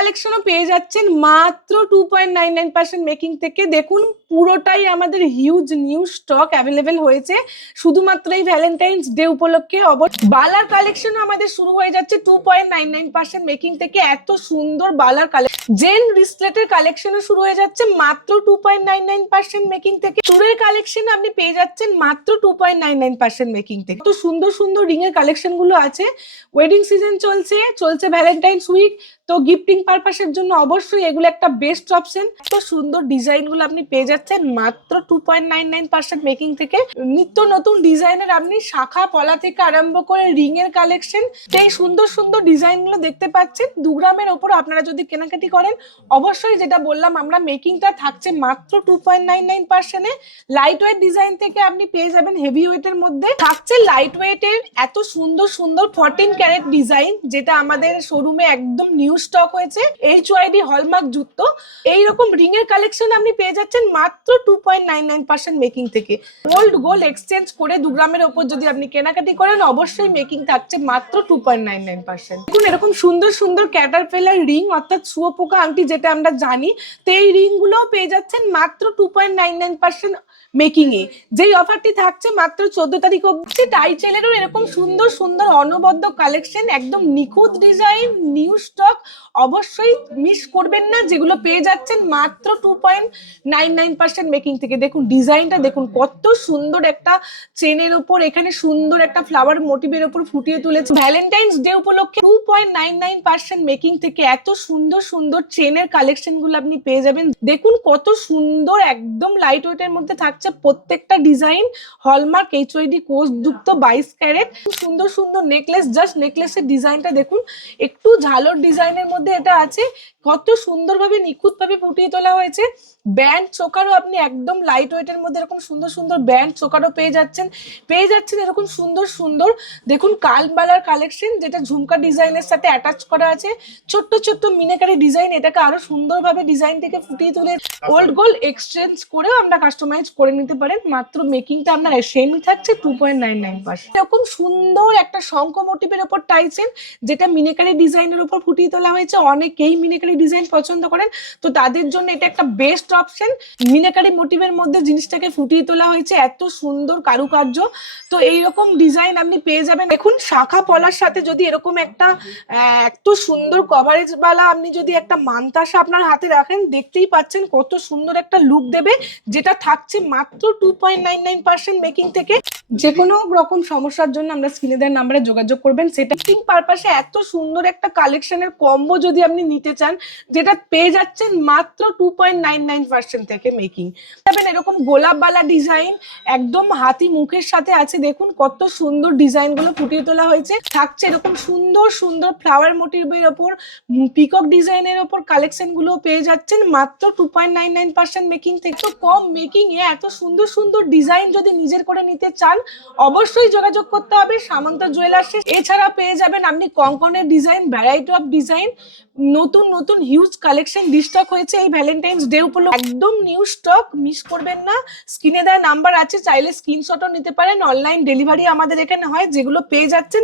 কালেকশনও পেয়ে যাচ্ছেন মাত্র 2.99% মেকিং থেকে। দেখুন পুরোটাই আমাদের হিউজ নিউ স্টক অ্যাভেলেবেল হয়েছে শুধুমাত্র এই ভ্যালেন্টাইন্স ডে উপলক্ষে। বালার কালেকশনও আমাদের শুরু হয়ে যাচ্ছে 2.99% মেকিং থেকে। এত সুন্দর বালার কালেকশন, জেন রিস্টলেটের কালেকশনও শুরু হয়ে যাচ্ছে মাত্র 2.99% মেকিং থেকে। চুড়ের কালেকশন আপনি পেয়ে যাচ্ছেন মাত্র 2.99% মেকিং থেকে। তো সুন্দর সুন্দর রিং এর কালেকশন গুলো আছে। ওয়েডিং সিজন চলছে ভ্যালেন্টাইন্স উইক, তো গিফটিং পারপাসের জন্য অবশ্যই এগুলো একটা বেস্ট অপশন। এত সুন্দর ডিজাইন গুলো আপনি পেয়ে যাচ্ছেন মাত্র 2.99% মেকিং থেকে। নিত্য নতুন ডিজাইনের আপনি শাখা পলা থেকে আরম্ভ করে রিং এর কালেকশন, এই সুন্দর সুন্দর ডিজাইন গুলো দেখতে পাচ্ছেন। 2 গ্রামের ওপর আপনারা যদি কেনাকাটি করেন অবশ্যই যেটা বললাম আমরা, মেকিংটা থাকছে মাত্র 2.99%-এ। লাইট ওয়েট ডিজাইন থেকে আপনি পেয়ে যাবেন হেভি ওয়েটের মধ্যে। থাকছে লাইট ওয়েটের এত সুন্দর সুন্দর 14 ক্যারেট ডিজাইন, যেটা আমাদের শোরুমে একদম নিউ স্টক হয়েছে, HYD হলমার্ক যুক্ত। এইরকম রিং এর কালেকশন আপনি পেয়ে যাচ্ছেন মাত্র 2.99% মেকিং থেকে। ওল্ড গোল্ড এক্সচেঞ্জ করে 2 গ্রামের ওপর যদি আপনি কেনাকাটি করেন অবশ্যই মেকিং থাকছে মাত্র 2.99%। দেখুন এরকম সুন্দর সুন্দর ক্যাটারপিলার রিং অর্থাৎ শুয়োপোকা আংটি যেটা আমরা জানি, তো এই রিং গুলোও পেয়ে যাচ্ছেন মাত্র 2.99% মেকিং এ। যেই অফারটি থাকছে মাত্র 14 তারিখ অবধি। টাইচেলেরও এরকম সুন্দর সুন্দর অনবদ্য কালেকশন, একদম নিখুঁত ডিজাইন, নিউ স্টক, অবশ্যই মিস করবেন না, যেগুলো পেয়ে যাচ্ছেন মাত্র 2.99% মেকিং থেকে। দেখুন ডিজাইনটা দেখুন, কত সুন্দর একটা চেনের ওপর এখানে সুন্দর একটা ফ্লাওয়ার মোটিভের ওপর ফুটিয়ে তুলেছে। ভ্যালেন্টাইন্স ডে উপলক্ষে 2.99% মেকিং থেকে এত সুন্দর সুন্দর চেনের কালেকশন গুলো আপনি পেয়ে যাবেন। দেখুন কত সুন্দর, একদম লাইট ওয়েটের মধ্যে থাকছে প্রত্যেকটা ডিজাইন। হলমার্ক HYD কোর্স যুক্ত 22 ক্যারেট সুন্দর সুন্দর নেকলেস। জাস্ট নেকলেসের ডিজাইনটা দেখুন, একটু ঝালর ডিজাইনের মধ্যে এটা আছে, কত সুন্দরভাবে নিখুঁত ভাবে ফুটিয়ে তোলা হয়েছে। ব্যান্ড চোকারও আপনি একদম লাইট ওয়েটের মধ্যে এরকম সুন্দর সুন্দর ব্যান্ড চোকারও পেয়ে যাচ্ছেন এরকম সুন্দর সুন্দর। দেখুন কালবালার কালেকশন, যেটা ঝুমকা ডিজাইনের সাথে অ্যাটাচ করা আছে, ছোট্ট ছোট্ট মিনাকারি ডিজাইন, এটাকে আরো সুন্দরভাবে ডিজাইনটিকে ফুটিয়ে তুলে ওল্ড গোল্ড এক্সচেঞ্জ করেও আমরা কাস্টমাইজ করে নিতে পারেন। মাত্র মেকিংটা আপনার সেমই থাকছে 2.99%। এরকম সুন্দর একটা শঙ্খ মোটিভের উপর টাইসেন, যেটা মিনাকারি ডিজাইনের উপর ফুটিয়ে তোলা হয়েছে। অনেকেই মিনাকারি ডিজাইন পছন্দ করেন, তো তাদের জন্য এটা একটা বেস্ট অপশন। মিনাকারি মোটিভের মধ্যে জিনিসটাকে ফুটিয়ে তোলা হয়েছে, এত সুন্দর কারুকার্য। তো এইরকম ডিজাইন আপনি পেয়ে যাবেন। দেখুন শাখা পলার সাথে যদি এরকম একটা এত সুন্দর কভারেজ বালা আপনি যদি একটা মানতাসা আপনার হাতে রাখেন, দেখতেই পাচ্ছেন কত সুন্দর একটা লুক দেবে, যেটা থাকছে মাত্র 2.99% মেকিং থেকে। যে কোনো রকম সমস্যার জন্য আমরা স্ক্রিনে দেওয়া নাম্বারে যোগাযোগ করবেন। সেটা পারপাসে এত সুন্দর একটা কালেকশনের কম্বো যদি আপনি নিতে চান, যেটা পেয়ে যাচ্ছেন মাত্র 2.99% থেকে মেকিং। এরকম গোলাপবালা ডিজাইন একদম হাতি মুখের সাথে আছে। দেখুন কত সুন্দর ডিজাইন গুলো ফুটিয়ে তোলা হয়েছে। থাকছে এরকম সুন্দর সুন্দর ফ্লাওয়ার মোটিভের ওপর, পিকক ডিজাইনের ওপর কালেকশন গুলো পেয়ে যাচ্ছেন মাত্র 2.99% মেকিং থেকে। তো কম মেকিং এ এত সুন্দর সুন্দর ডিজাইন যদি নিজের করে নিতে চান অবশ্যই যোগাযোগ করতে হবে সামন্ত জুয়েলার্সে। এছাড়া পেয়ে যাবেন আপনি কঙ্কনের ডিজাইন, ভ্যারাইটি অফ ডিজাইন, নতুন নতুন হিউজ কালেকশন রিস্টক হয়েছে এই ভ্যালেন্টাইন্স ডে উপলক্ষে। একদম নিউ স্টক, মিস করবেন না। স্ক্রিনে দেওয়া নাম্বার আছে, চাইলে স্ক্রিনশটও নিতে পারেন। অনলাইন ডেলিভারি আমাদের এখানে হয়, যেগুলো পেয়ে যাচ্ছেন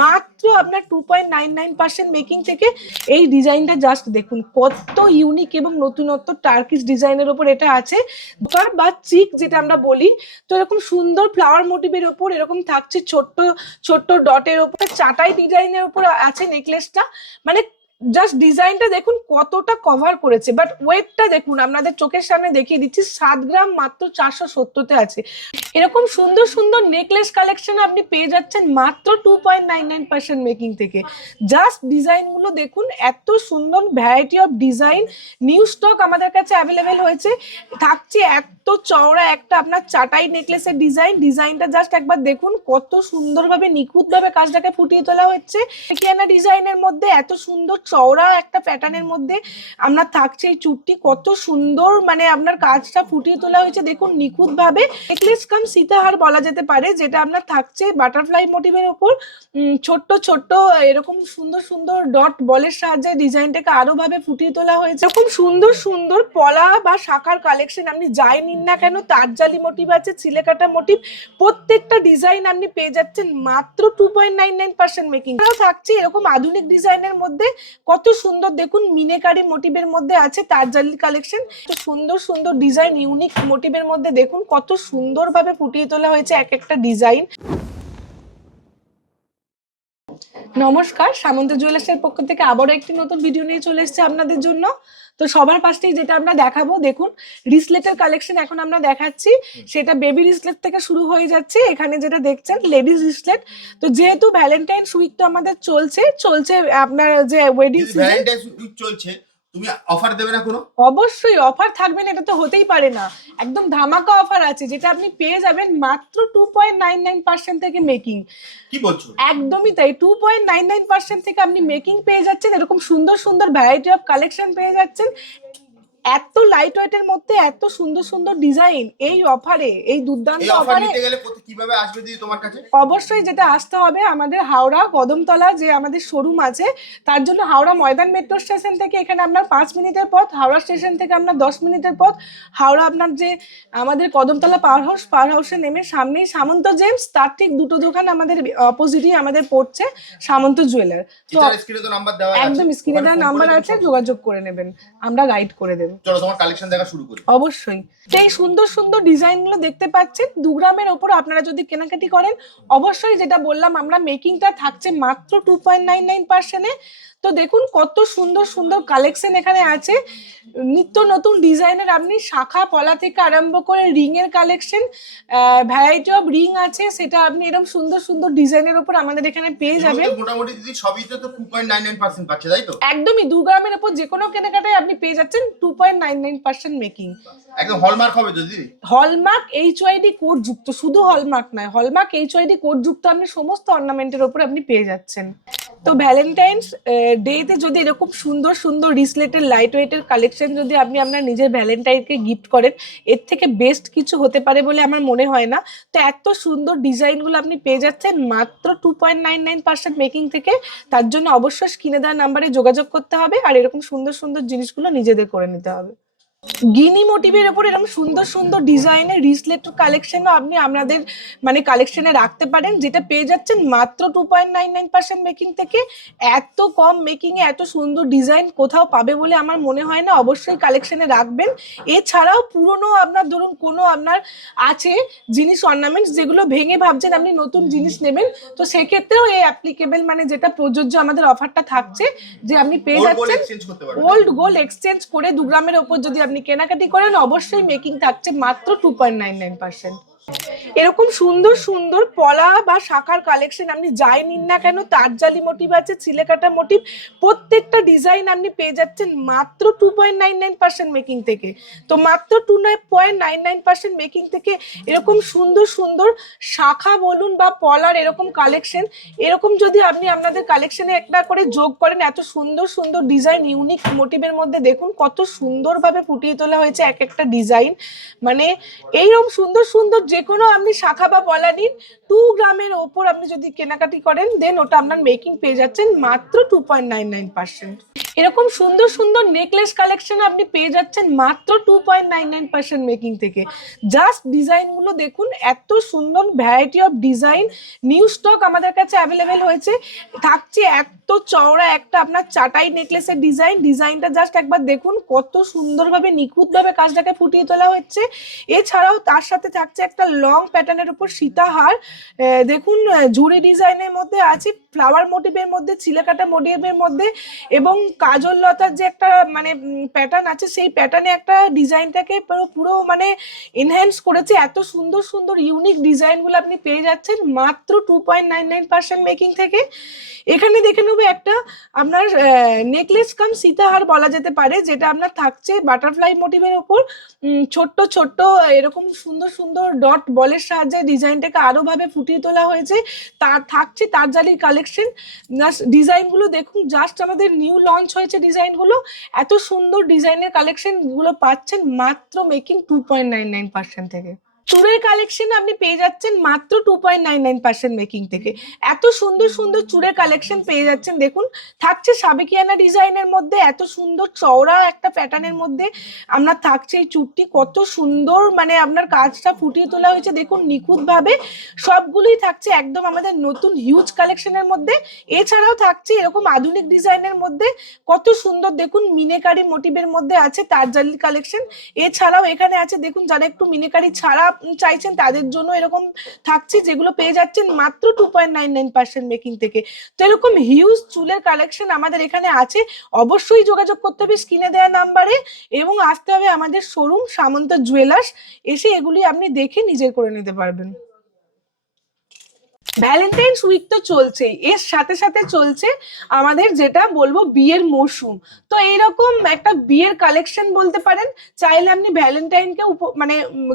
মাত্র আপনার 2.99% মেকিং থেকে। এই ডিজাইনটা জাস্ট দেখুন কত ইউনিক এবং নতুনত্ব টার্কিশ ডিজাইনের উপর এটা আছে, বা চিক যেটা আমরা বলি। তো এরকম সুন্দর ফ্লাওয়ার মোটিভের উপর এরকম থাকছে ছোট্ট ছোট্ট ডটের উপর চাটাই ডিজাইনের উপর আছে নেকলেসটা। মানে জাস্ট ডিজাইনটা দেখুন কতটা কভার করেছে, বাট ওয়েটটা দেখুন, আপনাদের চোখের সামনে দেখিয়ে দিচ্ছি, 7 গ্রাম মাত্র 470-তে আছে। এরকম সুন্দর সুন্দর নেকলেস কালেকশন আপনি পেয়ে যাচ্ছেন মাত্র 2.99% মেকিং থেকে। জাস্ট ডিজাইন গুলো দেখুন, এত সুন্দর variety of design, new stock আমাদের কাছে অ্যাভেলেবেল হয়েছে। থাকছে এত চওড়া একটা আপনার চাটাই নেকলেসের ডিজাইনটা জাস্ট একবার দেখুন, কত সুন্দরভাবে নিখুঁত ভাবে কাজটাকে ফুটিয়ে তোলা হচ্ছে। এখানে ডিজাইনের মধ্যে এত সুন্দর চওড়া একটা প্যাটার্নের মধ্যে আপনার থাকছে এই চুটটি, কত সুন্দর মানে আপনার কাজটা ফুটিয়ে তোলা হয়েছে দেখুন নিখুঁত ভাবে। নেকলেস কাম সীতাহার বলা যেতে পারে, যেটা আপনার থাকছে বাটারফ্লাই মোটিভের উপর ছোট্ট ছোট্ট এরকম সুন্দর সুন্দর ডট বলের সাহায্যে ডিজাইনটাকে আরো ভাবে ফুটিয়ে তোলা হয়েছে। এরকম সুন্দর সুন্দর পলা বা শাখার কালেকশন আপনি যাই নিন না কেন, তারজালি মোটিভ আছে, চিলেকাটা মোটিভ, প্রত্যেকটা ডিজাইন আপনি পেয়ে যাচ্ছেন মাত্র 2.99% মেকিং। থাকছে এরকম আধুনিক ডিজাইনের মধ্যে কত সুন্দর দেখুন, মিনেকারি মোটিভের মধ্যে আছে তারজালির কালেকশন। সুন্দর সুন্দর ডিজাইন, ইউনিক মোটিভের মধ্যে দেখুন কত সুন্দরভাবে ফুটিয়ে তোলা হয়েছে এক একটা ডিজাইন। নমস্কার, সামন্ত জুয়েলার্সের পক্ষ থেকে আবারও একটি নতুন ভিডিও নিয়ে চলে এসেছে আপনাদের জন্য। তো সবার ফার্স্টেই যেটা আমরা দেখাবো, দেখুন রিসলেটের কালেকশন এখন আমরা দেখাচ্ছি। সেটা বেবি রিসলেট থেকে শুরু হয়ে যাচ্ছে, এখানে যেটা দেখছেন লেডিস রিসলেট। তো যেহেতু ভ্যালেন্টাইন উইক তো আমাদের চলছে আপনার যে ওয়েডিং সিজন চলছে, তুমি অফার দেবে না কোনো? অবশ্যই অফার থাকবে না, এটা তো হতেই পারে না। একদম ধামাকা অফার আছে, যেটা আপনি পেয়ে যাবেন মাত্র 2.99% থেকে মেকিং। কি বলছো? একদমই তাই, 2.99% থেকে আপনি মেকিং পেয়ে যাচ্ছেন। এরকম সুন্দর সুন্দর ভ্যারাইটি অফ কালেকশন পেয়ে যাচ্ছেন। এত লাইট ওয়েটের মধ্যে এত সুন্দর সুন্দর ডিজাইন এই অফারে, এই দুর্দান্ত অফারে নিতে গেলে কিভাবে আসবে দিদি তোমার কাছে? অবশ্যই যেটা আসতে হবে, আমাদের হাওড়া কদমতলা যে আমাদের শোরুম আছে, তার জন্য হাওড়া ময়দান মেট্রো স্টেশন থেকে এখানে আপনার 5 মিনিটের পথ, হাওড়া স্টেশন থেকে আপনার 10 মিনিটের পথ। হাওড়া আপনার যে আমাদের কদমতলা পাওয়ার হাউসে নেমে সামনেই সামন্ত জেমস, তার ঠিক দুটো দোকান আমাদের অপোজিটই আমাদের পড়ছে সামন্ত জুয়েলার। তো একদম স্ক্রিনে দেওয়া নাম্বার আছে, যোগাযোগ করে নেবেন, আমরা গাইড করে দেব। চলো তোমার কালেকশন দেখা শুরু করি। অবশ্যই এই সুন্দর সুন্দর ডিজাইনগুলো দেখতে পাচ্ছেন 2 গ্রামের ওপর আপনারা যদি কেনাকাটি করেন, অবশ্যই যেটা বললাম আমরা, মেকিংটা থাকছে মাত্র 2.99%-এ। তো দেখুন কত সুন্দর সুন্দর কালেকশন এখানে আছে, নিত্য নতুন ডিজাইনের। আপনি শাখা পলা থেকে আরম্ভ করে রিং এর কালেকশন, ভ্যারাইটি অফ রিং আছে, সেটা আপনি এরকম সুন্দর সুন্দর ডিজাইনের উপর আমাদের এখানে পেয়ে যাবেন। মোটামুটি দিদি সবই তো 2.99% পাচ্ছে, তাই তো? একদমই 2 গ্রামের উপর যে কোনো কেনাকাটায় আপনি পেয়ে যাচ্ছেন 2.99% মেকিং। একদম হলমার্ক হবে দিদি? হলমার্ক HYD কোড যুক্ত, শুধু হলমার্ক নয়, হলমার্ক HYD কোড যুক্ত আপনি সমস্ত অর্নামেন্টের উপর আপনি পেয়ে যাচ্ছেন। তো ভ্যালেন্টাইন্স ডেতে যদি এরকম সুন্দর সুন্দর রিসলেটের লাইট ওয়েটের কালেকশন যদি আপনি আপনার নিজের ভ্যালেন্টাইনকে গিফট করেন, এর থেকে বেস্ট কিছু হতে পারে বলে আমার মনে হয় না। তো এত সুন্দর ডিজাইনগুলো আপনি পেয়ে যাচ্ছেন মাত্র 2.99% মেকিং থেকে। তার জন্য অবশ্যই স্ক্রিনে দেওয়া নাম্বারে যোগাযোগ করতে হবে, আর এরকম সুন্দর সুন্দর জিনিসগুলো নিজেদের করে নিতে হবে। গিনি মোটিভের উপর এরকম সুন্দর সুন্দর ডিজাইনের রিসলেট কালেকশনও আপনি আপনাদের মানে কালেকশনে রাখতে পারেন, যেটা পেয়ে যাচ্ছেন মাত্র 2.99% মেকিং থেকে। এত কম মেকিং এ এত সুন্দর ডিজাইন কোথাও পাবে বলে আমার মনে হয় না, অবশ্যই কালেকশনে রাখবেন। এছাড়াও পুরনো আপনার ধরুন কোনো আপনার আছে জিনিস অর্নামেন্টস, যেগুলো ভেঙে ভাবছেন আপনি নতুন জিনিস নেবেন, তো সেক্ষেত্রেও এই অ্যাপ্লিকেবল মানে যেটা প্রযোজ্য আমাদের অফারটা থাকছে, যে আপনি পেয়ে যাচ্ছেন ওল্ড গোল্ড এক্সচেঞ্জ করে 2 গ্রামের ওপর যদি আপনি কেনাকাটি করেন, অবশ্যই মেকিং থাকছে মাত্র 2.99%। এরকম সুন্দর সুন্দর পলা বা শাখার কালেকশন আপনি যাই নিন না কেন, তারজালি মোটিভ আছে, চিলেকাটা মোটিভ, প্রত্যেকটা ডিজাইন আপনি পেয়ে যাচ্ছেন মাত্র 2.99% মেকিং থেকে। তো মাত্র 2.99% মেকিং থেকে এরকম সুন্দর সুন্দর শাখা বলুন বা পলার এরকম কালেকশন, এরকম যদি আপনি আপনাদের কালেকশনে একটা করে যোগ করেন, এত সুন্দর সুন্দর ডিজাইন ইউনিক মোটিভের মধ্যে দেখুন কত সুন্দরভাবে ফুটিয়ে তোলা হয়েছে এক একটা ডিজাইন। মানে এইরকম সুন্দর সুন্দর যে কোনো আপনি শাখা বা পলা নিন, 2 গ্রামের ওপর আপনি যদি কেনাকাটি করেন, দেন ওটা আপনার মেকিং পেয়ে যাচ্ছেন মাত্র 2.99%। এরকম সুন্দর সুন্দর নেকলেস কালেকশন আপনি পেয়ে যাচ্ছেন মাত্র 2.99% মেকিং থেকে। জাস্ট ডিজাইনগুলো দেখুন, এত সুন্দর variety of design, new stock আমাদের কাছে অ্যাভেলেবেল হয়েছে। থাকছে এত চওড়া একটা আপনার চাটাই নেকলেসের ডিজাইনটা জাস্ট একবার দেখুন, কত সুন্দরভাবে নিখুঁতভাবে কাজটাকে ফুটিয়ে তোলা হচ্ছে। এছাড়াও তার সাথে থাকছে একটা লং প্যাটার্নের উপর সীতাহার, দেখুন ঝুড়ি ডিজাইনের মধ্যে আছে, ফ্লাওয়ার মোটিভের মধ্যে, চিলেকাটা মোটিভের মধ্যে, এবং কাজল লতার যে একটা মানে প্যাটার্ন আছে, সেই প্যাটার্নে একটা ডিজাইনটাকে পুরো মানে এনহ্যান্স করেছে। এত সুন্দর সুন্দর ইউনিক ডিজাইনগুলো আপনি পেয়ে যাচ্ছেন মাত্র 2.99% মেকিং থেকে। এখানে দেখে নেবো একটা আপনার নেকলেস কাম সীতাহার বলা যেতে পারে, যেটা আপনার থাকছে বাটারফ্লাই মোটিভের উপর, ছোট্ট ছোট্ট এরকম সুন্দর সুন্দর ডট বলের সাহায্যে ডিজাইনটাকে আরো ভাবে ফুটিয়ে তোলা হয়েছে। তার থাকছে তারজালির কালেকশন, ডিজাইনগুলো দেখুন, জাস্ট আমাদের নিউ লঞ্চ হয়েছে ডিজাইনগুলো। এত সুন্দর ডিজাইনের কালেকশন গুলো পাচ্ছেন মাত্র মেকিং 2.99% থেকে। চুড়ের কালেকশন আপনি পেয়ে যাচ্ছেন মাত্র 2.99% মেকিং থেকে। এত সুন্দর সুন্দর চুড়ের কালেকশন পেয়ে যাচ্ছেন। দেখুন থাকছে সাবেকিয়ানা ডিজাইনের মধ্যে, এত সুন্দর চওড়া একটা প্যাটার্নের মধ্যে আপনার থাকছে এই চুড়টি। কত সুন্দর মানে আপনার কাজটা ফুটিয়ে তোলা হয়েছে দেখুন নিখুঁতভাবে। সবগুলোই থাকছে একদম আমাদের নতুন হিউজ কালেকশনের মধ্যে। এছাড়াও থাকছে এরকম আধুনিক ডিজাইনের মধ্যে কত সুন্দর দেখুন মিনেকারি মোটিভের মধ্যে আছে তারজালি কালেকশন। এছাড়াও এখানে আছে দেখুন যারা একটু মিনেকারি ছাড়া চাইছেন তাদের জন্য এরকম থাকছে, যেগুলো পেয়ে যাচ্ছেন মাত্র 2.99% মেকিং থেকে। তো এরকম হিউজ চুলের কালেকশন আমাদের এখানে আছে। অবশ্যই যোগাযোগ করতে হবে স্ক্রিনে দেওয়া নাম্বারে এবং আসতে হবে আমাদের শোরুম সামন্ত জুয়েলার্স। এসে এগুলি আপনি দেখে নিজের করে নিতে পারবেন। ভ্যালেন্টাইন্স উইক তো চলছেই, এর সাথে সাথে চলছে আমাদের যেটা বলবো বিয়ের মরশুম। তো এইরকম একটা বিয়ের কালেকশন বলতে পারেন, চাইলে আপনি ভ্যালেন্টাইনকে মানে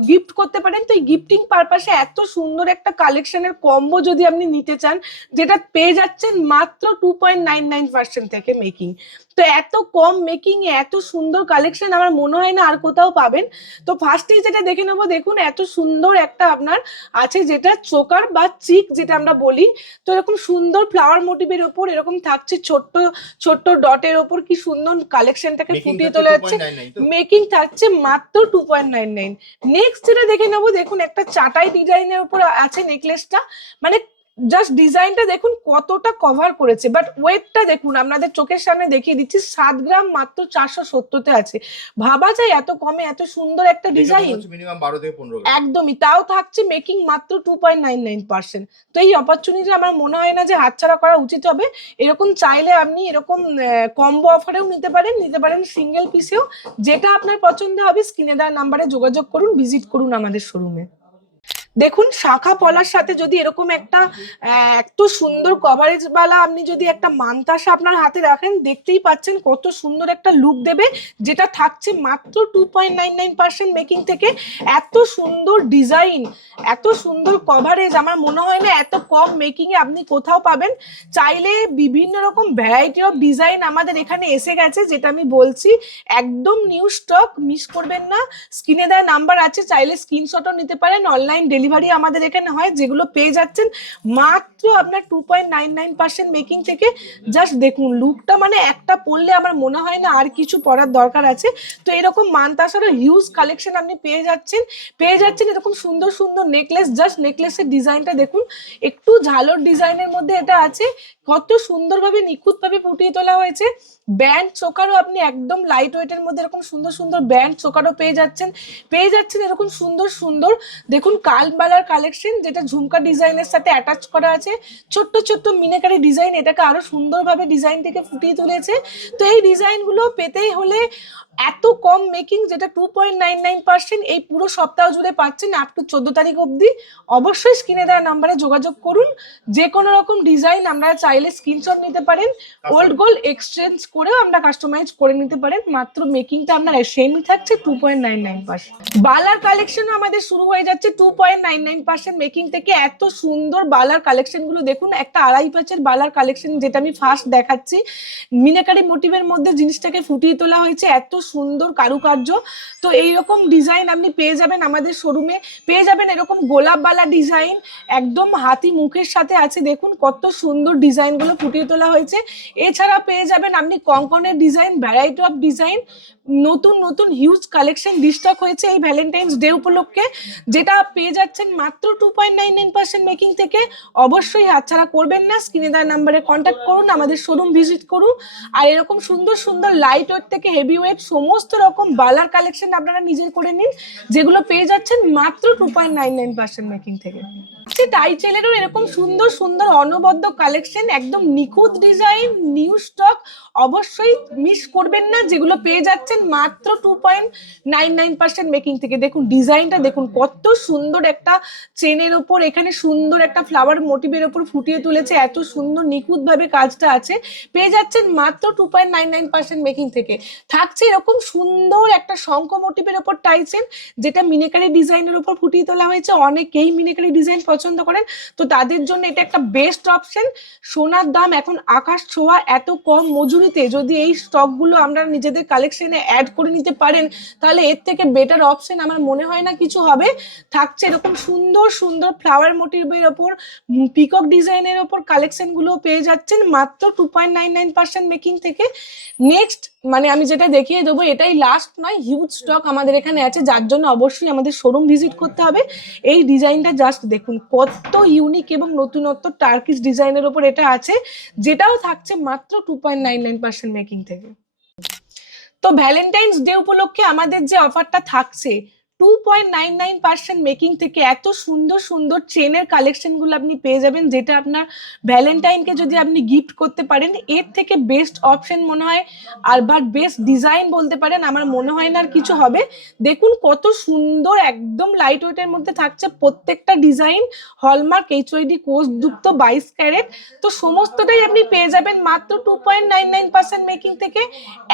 গিফট করতে পারেন। তো এই গিফটিং পারপাসে এত সুন্দর একটা কালেকশনের কম্বো যদি আপনি নিতে চান, যেটা পেয়ে যাচ্ছেন মাত্র 2.99% থেকে মেকিং। তো এত কম মেকিং এ এত সুন্দর কালেকশন আমার মনে হয় না আর কোথাও পাবেন। তো ফার্স্টেই যেটা দেখে নেবো, দেখুন এত সুন্দর একটা আপনার আছে যেটা চোকার বা চিক যেটা আমরা বলি। তো এরকম সুন্দর ফ্লাওয়ার মোটিভের ওপর এরকম থাকছে ছোট্ট ছোট্ট ডটের ওপর, কি সুন্দর কালেকশনটাকে ফুটিয়ে তোলা যাচ্ছে। মেকিং থাকছে মাত্র 2.99। নেক্সট যেটা দেখে নেবো, দেখুন একটা চাটাই ডিজাইনের উপর আছে নেকলেসটা। মানে জাস্ট ডিজাইনটা দেখুন কতটা কভার করেছে, বাট ওয়েটটা দেখুন আপনাদের চোখের সামনে দেখিয়ে দিচ্ছি 7 গ্রাম মাত্র 470-তে আছে। ভাবা যায় এত কমে এত সুন্দর একটা ডিজাইন। মিনিমাম 12 থেকে 15 একদমই, তাও থাকছে মেকিং মাত্র 2.99%। তো এই অপরচুনিটি আমার মনে হয় না যে হাতছাড়া করা উচিত হবে। এরকম চাইলে আপনি এরকম কম্বো অফারেও নিতে পারেন সিঙ্গেল পিসেও। যেটা আপনার পছন্দ হবে স্ক্রিনে দেওয়া নাম্বারে যোগাযোগ করুন, ভিজিট করুন আমাদের শোরুমে। দেখুন শাখা পলার সাথে যদি এরকম একটা এত সুন্দর কভারেজ বালা আপনি যদি একটা মানতাসা আপনার হাতে রাখেন, দেখতেই পাচ্ছেন কত সুন্দর একটা লুক দেবে। যেটা থাকছে মাত্র 2.99% মেকিং থেকে। এত সুন্দর ডিজাইন, এত সুন্দর কভারেজ আমার মনে হয় না এত কম মেকিং এ আপনি কোথাও পাবেন। চাইলে বিভিন্ন রকম ভ্যারাইটি অফ ডিজাইন আমাদের এখানে এসে গেছে, যেটা আমি বলছি একদম নিউ স্টক, মিস করবেন না। স্ক্রিনে দেওয়া নাম্বার আছে, চাইলে স্ক্রিনশটও নিতে পারেন। অনলাইন ডেলিভারি আমাদের এখানে হয়, যেগুলো পেয়ে যাচ্ছেন মাত্র আপনার 2.99% মেকিং থেকে। জাস্ট দেখুন লুকটা, মানে একটা পরলে আমার মনে হয় না আর কিছু পরার দরকার আছে। তো এরকম মানতাসারও হিউজ কালেকশন আপনি পেয়ে যাচ্ছেন এরকম সুন্দর সুন্দর নেকলেস। জাস্ট নেকলেসের ডিজাইনটা দেখুন, একটু ঝালর ডিজাইনের মধ্যে এটা আছে, কত সুন্দরভাবে নিখুঁতভাবে ফুটিয়ে তোলা হয়েছে। ব্যান্ড চোকারও আপনি একদম লাইট ওয়েটের মধ্যে এরকম সুন্দর সুন্দর ব্যান্ড চোকারও পেয়ে যাচ্ছেন এরকম সুন্দর সুন্দর দেখুন কালবালার কালেকশন, যেটা ঝুমকা ডিজাইনের সাথে অ্যাটাচ করা আছে। ছোট্ট ছোট্ট মিনাকারি ডিজাইন এটাকে আরো সুন্দরভাবে ডিজাইনটিকে ফুটিয়ে তুলেছে। তো এই ডিজাইনগুলো পেতেই হলে এত কম মেকিং, যেটা 2.99% এই পুরো সপ্তাহ জুড়ে পাচ্ছেন আপ টু 14 তারিখ অবধি। অবশ্যই স্ক্রিনে দেওয়া নাম্বারে যোগাযোগ করুন। যে কোনো রকম ডিজাইন আমরা চাইলে স্ক্রিনশট নিতে পারেন, ওল্ড গোল্ড এক্সচেঞ্জ করেও আমরা কাস্টমাইজ করে নিতে পারেন। মাত্র মেকিংটা আপনার সেমই থাকছে 2.99%। বালার কালেকশনও আমাদের শুরু হয়ে যাচ্ছে 2.99% মেকিং থেকে। এত সুন্দর বালার কালেকশন গুলো দেখুন, একটা 2.5 পাঁচের বালার কালেকশন যেটা আমি ফার্স্ট দেখাচ্ছি। মিনাকারি মোটিভের মধ্যে জিনিসটাকে ফুটিয়ে তোলা হয়েছে, এত সুন্দর কারুকার্য। তো এইরকম ডিজাইন আপনি পেয়ে যাবেন আমাদের শোরুমে। পেয়ে যাবেন এরকম গোলাপ বালা ডিজাইন, একদম হাতি মুখের সাথে আছে। দেখুন কত সুন্দর ডিজাইনগুলো ফুটিয়ে তোলা হয়েছে। এছাড়া পেয়ে যাবেন আপনি কঙ্কনের ডিজাইন, ভ্যারাইটি অফ ডিজাইন, নতুন নতুন হিউজ কালেকশন ডিস্টক হয়েছে এই ভ্যালেন্টাইন্স ডে উপলক্ষে, যেটা পেয়ে যাচ্ছেন মাত্র 2.99% মেকিং থেকে। অবশ্যই হাতছাড়া করবেন না, স্ক্রিনে দেওয়া নাম্বারে কন্ট্যাক্ট করুন, আমাদের শোরুম ভিজিট করুন। আর এরকম সুন্দর সুন্দর লাইট ওয়েট থেকে হেভি ওয়েট সমস্ত রকম বালার কালেকশন আপনারা নিজের করে নিন, যেগুলো পেয়ে যাচ্ছেন মাত্র 2.99% মেকিং থেকে। টাইটেলেরও এরকম সুন্দর সুন্দর অনবদ্য কালেকশন, একদম নিখুঁত ডিজাইন, নিউ স্টক। অবশ্যই মিস করবেন না, যেগুলো পেয়ে যাচ্ছেন মাত্র 2.99% মেকিং থেকে। দেখুন ডিজাইনটা দেখুন, কত সুন্দর একটা চেনের ওপর এখানে সুন্দর একটা ফ্লাওয়ার মোটিভের ওপর ফুটিয়ে তুলেছে। এত সুন্দর নিখুঁত ভাবে কাজটা আছে। পেয়ে যাচ্ছেন মাত্র 2.99% মেকিং থেকে। থাকছে এরকম সুন্দর একটা শঙ্খ মোটিভের ওপর টাইসেন, যেটা মিনাকারি ডিজাইনের ওপর ফুটিয়ে তোলা হয়েছে। অনেকেই মিনাকারি ডিজাইন পছন্দ করেন, তো তাদের জন্য এটা একটা বেস্ট অপশন। সোনার দাম এখন আকাশ ছোঁয়া, এত কম মজুরি শুরুতে যদি এই স্টকগুলো আমরা নিজেদের কালেকশনে অ্যাড করে নিতে পারেন, তাহলে এর থেকে বেটার অপশন আমার মনে হয় না কিছু হবে। থাকছে এরকম সুন্দর সুন্দর ফ্লাওয়ার মোটিভের ওপর, পিকক ডিজাইনের ওপর কালেকশনগুলো পেয়ে যাচ্ছেন মাত্র 2.99% মেকিং থেকে। নেক্সট মানে আমি যেটা দেখিয়ে দেবো, এটাই লাস্ট নয়, হিউজ স্টক আমাদের এখানে আছে, যার জন্য অবশ্যই আমাদের শোরুম ভিজিট করতে হবে। এই ডিজাইনটা জাস্ট দেখুন, কত ইউনিক এবং নতুনত্ব টার্কিশ ডিজাইনের ওপর এটা আছে, যেটাও থাকছে মাত্র 2.99% মেকিং থেকে। তো ভ্যালেন্টাইন্স ডে উপলক্ষে আমাদের যে অফারটা থাকছে 2.99% মেকিং থেকে, এত সুন্দর সুন্দর চেনের কালেকশনগুলো আপনি পেয়ে যাবেন, যেটা আপনার ভ্যালেন্টাইনকে যদি আপনি গিফট করতে পারেন, এর থেকে বেস্ট অপশন মনে হয় আর বা বেস্ট ডিজাইন বলতে পারেন আমার মনে হয় না আর কিছু হবে। দেখুন কত সুন্দর, একদম লাইট ওয়েটের মধ্যে থাকছে প্রত্যেকটা ডিজাইন, হলমার্ক HYD কোর্সযুক্ত 22 ক্যারেট। তো সমস্তটাই আপনি পেয়ে যাবেন মাত্র 2.99% মেকিং থেকে।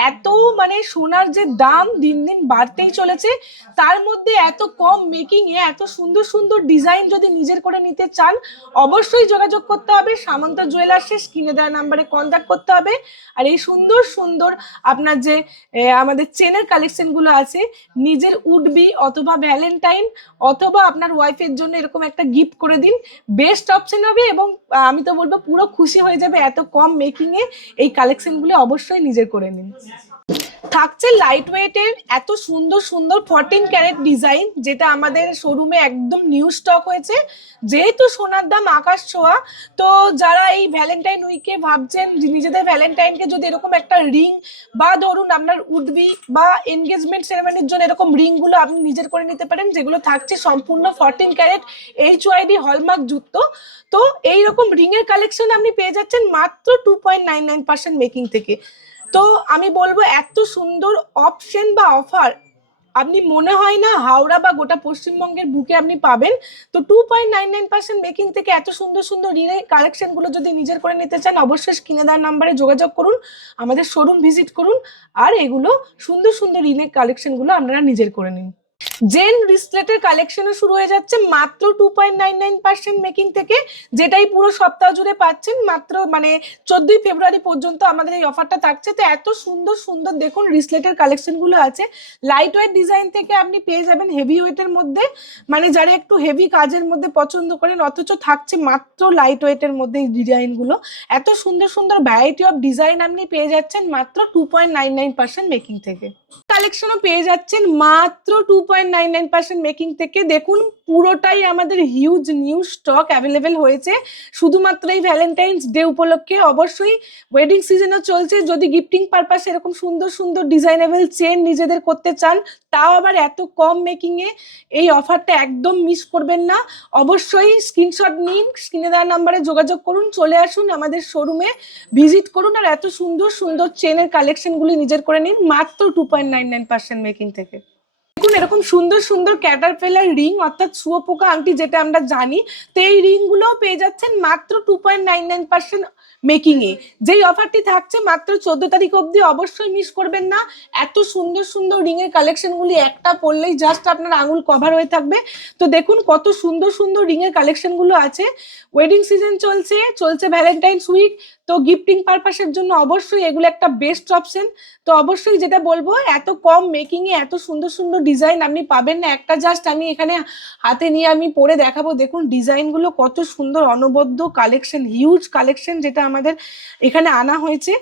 এত মানে সোনার যে দাম দিন দিন বাড়তেই চলেছে, তার মধ্যে এত কম মেকিং এ এত সুন্দর সুন্দর ডিজাইন যদি নিজের করে নিতে চান, অবশ্যই যোগাযোগ করতে হবে সামন্ত জুয়েলার্সের স্ক্রিনে দেওয়া নাম্বারে কন্ট্যাক্ট করতে হবে। আর এই সুন্দর সুন্দর আপনার যে আমাদের চেনের কালেকশন গুলো আছে, নিজের উডবি অথবা ভ্যালেন্টাইন অথবা আপনার ওয়াইফের জন্য এরকম একটা গিফট করে দিন, বেস্ট অপশন হবে। এবং আমি তো বলবো পুরো খুশি হয়ে যাবে, এত কম মেকিং এ এই কালেকশন গুলো অবশ্যই নিজের করে নিন। থাকছে লাইট ওয়েটের এত সুন্দর সুন্দর 14 ক্যারেট ডিজাইন, যেটা আমাদের শোরুমে একদম নিউ স্টক হয়েছে। যেহেতু সোনার দাম আকাশ ছোঁয়া, তো যারা এই ভ্যালেন্টাইন উইকে ভাবছেন নিজেদের ভ্যালেন্টাইনকে যদি এরকম একটা রিং বা ধরুন আপনার উডবি বা এনগেজমেন্ট সেরেমনির জন্য এরকম রিংগুলো আপনি নিজের করে নিতে পারেন, যেগুলো থাকছে সম্পূর্ণ 14 ক্যারেট HYD হলমার্ক যুক্ত। তো এইরকম রিং এর কালেকশন আপনি পেয়ে যাচ্ছেন মাত্র 2.99% মেকিং থেকে। তো আমি বলবো এত সুন্দর অপশন বা অফার আপনি মনে হয় না হাওড়া বা গোটা পশ্চিমবঙ্গের বুকে আপনি পাবেন। তো 2.99% মেকিং থেকে এত সুন্দর সুন্দর রিনের কালেকশন গুলো যদি নিজের করে নিতে চান, অবশ্যই স্ক্রিনে দেওয়া নাম্বারে যোগাযোগ করুন, আমাদের শোরুম ভিজিট করুন, আর এগুলো সুন্দর সুন্দর রিনের কালেকশন গুলো আপনারা নিজের করে নিন। জেন রিসলেটের কালেকশনও শুরু হয়ে যাচ্ছে মাত্র 2.99% মেকিং থেকে, যেটাই পুরো সপ্তাহ জুড়ে পাচ্ছেন মাত্র মানে 14ই ফেব্রুয়ারি পর্যন্ত আমাদের এই অফারটা থাকছে। তো এত সুন্দর সুন্দর দেখুন রিসলেটের কালেকশন গুলো আছে, লাইট ওয়েট ডিজাইন থেকে আপনি পেয়ে যাবেন হেভি ওয়েটের মধ্যে, মানে যারা একটু হেভি কাজের মধ্যে পছন্দ করেন, অথচ থাকছে মাত্র লাইট ওয়েটের মধ্যে এই ডিজাইন গুলো। এত সুন্দর সুন্দর ভ্যারাইটি অফ ডিজাইন আপনি পেয়ে যাচ্ছেন মাত্র 2.99% মেকিং থেকে। কালেকশনও পেয়ে যাচ্ছেন মাত্র 2.99% মেকিং থেকে। দেখুন পুরোটাই আমাদের হিউজ নিউ স্টক অ্যাভেলেবেল হয়েছে শুধুমাত্র এই ভ্যালেন্টাইন্স ডে উপলক্ষে। অবশ্যই ওয়েডিং সিজনও চলছে, যদি গিফটিং পারপাস এরকম সুন্দর সুন্দর ডিজাইনেবল চেন নিজেদের করতে চান, তাও আবার এত কম মেকিং এ, এই অফারটা একদম মিস করবেন না। অবশ্যই স্ক্রিনশট নিন, স্ক্রিনে দেওয়া নাম্বারে যোগাযোগ করুন, চলে আসুন আমাদের শোরুমে ভিজিট করুন, আর এত সুন্দর সুন্দর চেনের কালেকশনগুলি নিজের করে নিন মাত্র 2.99% মেকিং থেকে। দেখুন এরকম সুন্দর সুন্দর ক্যাটারপিলার রিং অর্থাৎ শুয়োপোকা আংটি যেটা আমরা জানি, তো এই রিং গুলো পেয়ে যাচ্ছেন মাত্র 2.99% মেকিং এ। যেই অফারটি থাকছে মাত্র 14 তারিখ অবধি, অবশ্যই মিস করবেন না। এত সুন্দর সুন্দর রিং এর কালেকশনগুলি একটা পরলেই জাস্ট আপনার আঙুল কভার হয়ে থাকবে। তো দেখুন কত সুন্দর সুন্দর রিং এর কালেকশনগুলো আছে। ওয়েডিং সিজন চলছে ভ্যালেন্টাইন্স উইক, তো গিফটিং পারপাসের জন্য অবশ্যই এগুলো একটা বেস্ট অপশন। তো অবশ্যই যেটা বলবো, এত কম মেকিং এ এত সুন্দর সুন্দর ডিজাইন আপনি পাবেন না। একটা জাস্ট আমি এখানে হাতে নিয়ে আমি পরে দেখাবো, দেখুন ডিজাইনগুলো কত সুন্দর, অনবদ্য কালেকশন, হিউজ কালেকশন যেটা আমাদের এখানে আনা হয়েছে।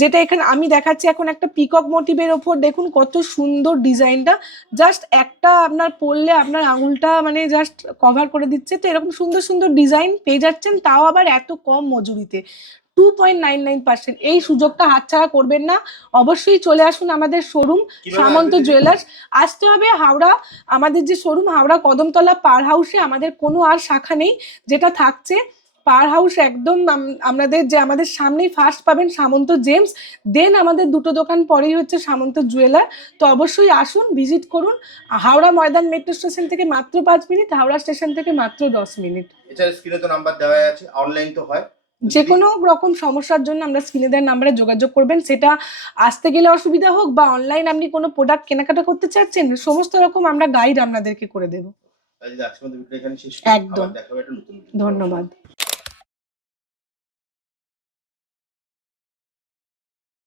যেটা এখানে আমি দেখাচ্ছি এখন একটা পিকক মোটিভের ওপর, দেখুন কত সুন্দর ডিজাইনটা, জাস্ট একটা আপনার পরলে আপনার আঙুলটা মানে জাস্ট কভার করে দিচ্ছে। তো এরকম সুন্দর সুন্দর ডিজাইন পেয়ে যাচ্ছেন, তাও আবার এত কম মজুরিতে 2.99%। এই সুযোগটা হাতছাড়া করবেন না, অবশ্যই চলে আসুন আমাদের শোরুম সামন্ত জুয়েলার্স। আসতে হবে হাওড়া, আমাদের যে শোরুম হাওড়া কদমতলা পার হাউসে, আমাদের কোনো আর শাখা নেই, যেটা থাকছে পার হাউস একদম আমাদের সামনেই ফার্স্ট পাবেন সামন্ত জেমস, দেন আমাদের দুটো দোকান পরেই হচ্ছে সামন্ত জুয়েলার। তো অবশ্যই আসুন, ভিজিট করুন। হাওড়া ময়দান মেট্রো স্টেশন থেকে মাত্র 5 মিনিট, হাওড়া স্টেশন থেকে মাত্র 10 মিনিট। এছাড়া স্ক্রিনে তো নাম্বার দেওয়া আছে, অনলাইন তো হয়। যে কোনো রকম সমস্যার জন্য আমরা স্ক্রিনে দেওয়া নাম্বারে যোগাযোগ করবেন, সেটা আসতে গেলে অসুবিধা হোক বা অনলাইন আপনি কোনো প্রোডাক্ট কেনাকাটা করতে চাচ্ছেন, সমস্ত রকম আমরা গাইড আপনাদেরকে করে দেবো। একদম, ধন্যবাদ।